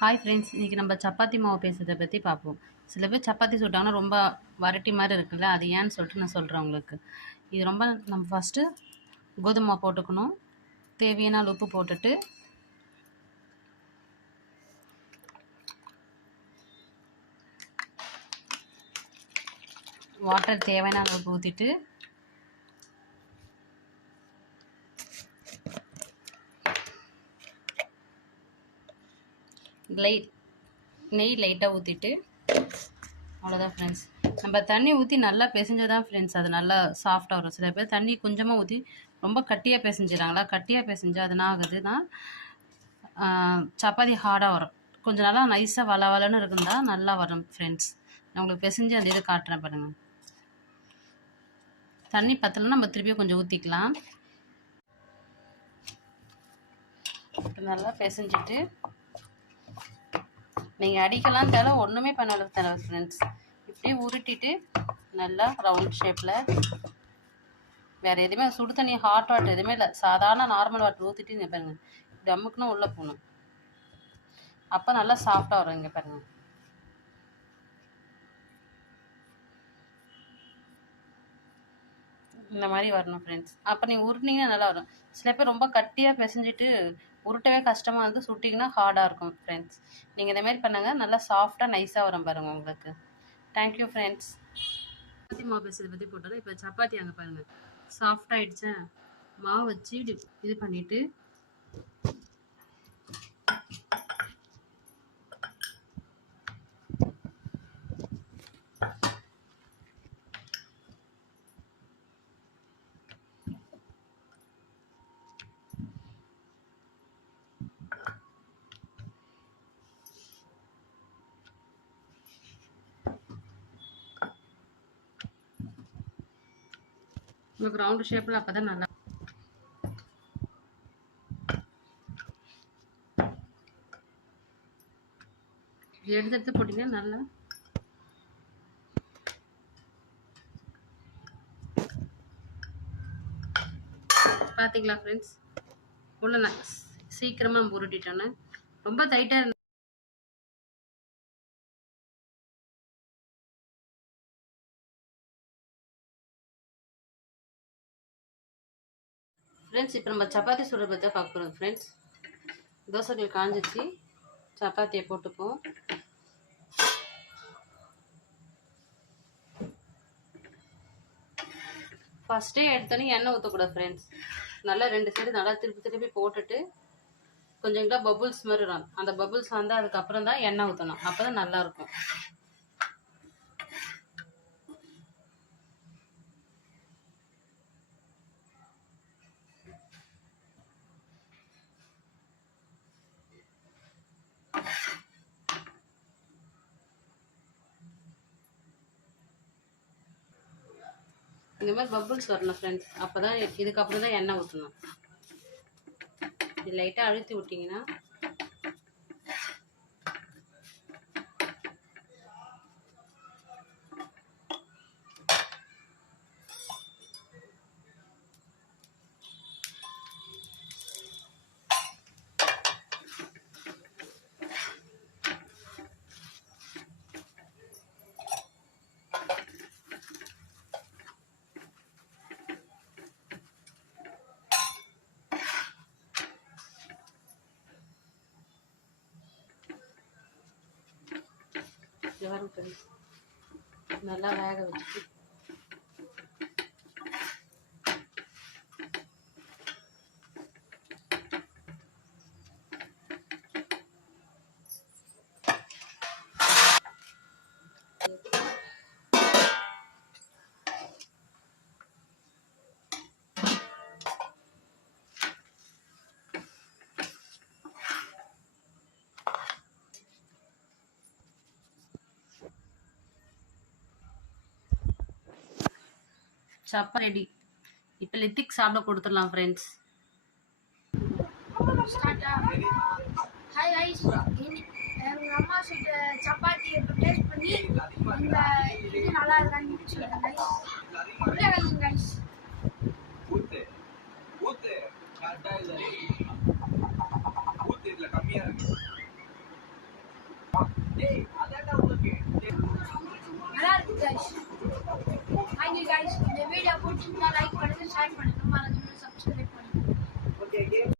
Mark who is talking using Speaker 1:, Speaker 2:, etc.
Speaker 1: Hi friends இன்றைக்கி நம்ம சப்பாத்தி மாவு பேசுறதை பற்றி பார்ப்போம். சில பேர் சப்பாத்தி சுட்டாங்கன்னா ரொம்ப வரட்டி மாதிரி இருக்குல்ல அது ஏன்னு சொல்லிட்டு நான் சொல்கிறேன் உங்களுக்கு. இது ரொம்ப நம்ம ஃபஸ்ட்டு கோதுமை மாவு போட்டுக்கணும். தேவையான அளவு உப்பு போட்டுட்டு வாட்டர் தேவையான அளவுக்கு ஊற்றிட்டு லைட் நெய் லைட்டாக ஊற்றிட்டு அவ்வளோதான் ஃப்ரெண்ட்ஸ் நம்ம தண்ணி ஊற்றி நல்லா பிசைஞ்சதான் ஃப்ரெண்ட்ஸ் அது நல்லா சாஃப்டாக வரும். சில பேர் தண்ணி கொஞ்சமாக ஊற்றி ரொம்ப கட்டியாக பிசைஞ்சிடறாங்களா கட்டியாக பிசைஞ்சு அது என்ன ஆகுதுன்னா சப்பாத்தி ஹார்டாக வரும். கொஞ்சம் நல்லா நைஸாக வள வளன்னு இருந்தா நல்லா வரும் ஃப்ரெண்ட்ஸ் நான் உங்களுக்கு பிசைஞ்சு அந்த இது காட்டுறேன் பாருங்கள் தண்ணி பத்தலைன்னா நம்ம திருப்பியும் கொஞ்சம் ஊற்றிக்கலாம் நல்லா பிசைஞ்சிட்டு நீங்கள் அடிக்கலாம் தேவை ஒன்றுமே பண்ண தேவை ஃப்ரெண்ட்ஸ் இப்படியே உருட்டிட்டு நல்லா ரவுண்ட் ஷேப்பில் வேறு எதுவுமே சுடு தண்ணி ஹாட் வாட்டர் எதுவுமே இல்லை. சாதாரண நார்மல் வாட்டர் ஊற்றிட்டு இங்கே பாருங்க. டம்முக்குன்னு உள்ளே போகணும். அப்போ நல்லா சாஃப்டாக வரும் இங்கே பாருங்க. இந்த மாதிரி வரணும் ஃப்ரெண்ட்ஸ் அப்போ நீங்கள் உருட்டினீங்கன்னா நல்லா வரும். சில பேர் ரொம்ப கட்டியாக பிசைஞ்சிட்டு உருட்டவே கஷ்டமாக இருக்குது சுட்டிங்கன்னா ஹார்டாக இருக்கும் ஃப்ரெண்ட்ஸ் நீங்கள் இதேமாரி பண்ணுங்கள் பண்ணுங்க நல்லா சாஃப்டாக நைஸாக வரும் பாருங்கள் உங்களுக்கு. தேங்க்யூ ஃப்ரெண்ட்ஸ் சப்பாத்தி மாவு பேசுறதை பற்றி போட்டாலும் இப்போ சப்பாத்தி அங்கே பாருங்கள் சாஃப்டாகிடுச்சேன் மாவு வச்சு இது பண்ணிவிட்டு உங்களுக்கு ரவுண்டு ஷேப்பில் அப்போ தான் நல்லா எடுத்து எடுத்து போட்டிங்கன்னா நல்லா பார்த்தீங்களா ஃப்ரெண்ட்ஸ் உள்ள நான் சீக்கிரமாக உருட்டிட்டேன்னு ரொம்ப டைட்டாக இருந்த ஃப்ரெண்ட்ஸ் இப்போ நம்ம சப்பாத்தி சுடுறது பற்றி பார்க்க போகிறோம் ஃப்ரெண்ட்ஸ் தோசைகள் காஞ்சிச்சு. சப்பாத்தியை போட்டுப்போம். ஃபஸ்ட்டே எடுத்தோன்னே எண்ணெய் ஊற்றக்கூடாது ஃப்ரெண்ட்ஸ் நல்லா ரெண்டு சைடு நல்லா திருப்பி திருப்பி போட்டுட்டு கொஞ்சம் கிட்ட பபுள்ஸ் மாதிரி வரும் அந்த பபுள்ஸ் வந்து அதுக்கப்புறம் தான் எண்ணெய் ஊற்றணும் அப்போ தான் நல்லாயிருக்கும் இந்த மாதிரி பபுள்ஸ் வரணும் ஃப்ரெண்ட்ஸ் அப்போ தான் இதுக்கப்புறம் தான் எண்ணெய் ஊற்றணும் இது லைட்டாக அழுத்தி விட்டிங்கன்னா இது நல்லா வேக வச்சுட்டு சப்பா ரெடி இப்போ லித்திக் சாப்பிட கொடுத்துடலாம் ஃப்ரெண்ட்ஸ்
Speaker 2: ஹாய் ஐஸ் எங்கள் அம்மா சுட்ட சப்பாத்தி இப்போ டேஸ்ட் பண்ணி இந்த இது நல்லா இருக்கான்னு சொல்லுங்க கைஸ்
Speaker 3: கம்மியா இருக்கு.
Speaker 2: நல்லா இருக்கு guys you guys for the video. Put like, subscribe, and subscribe. Okay,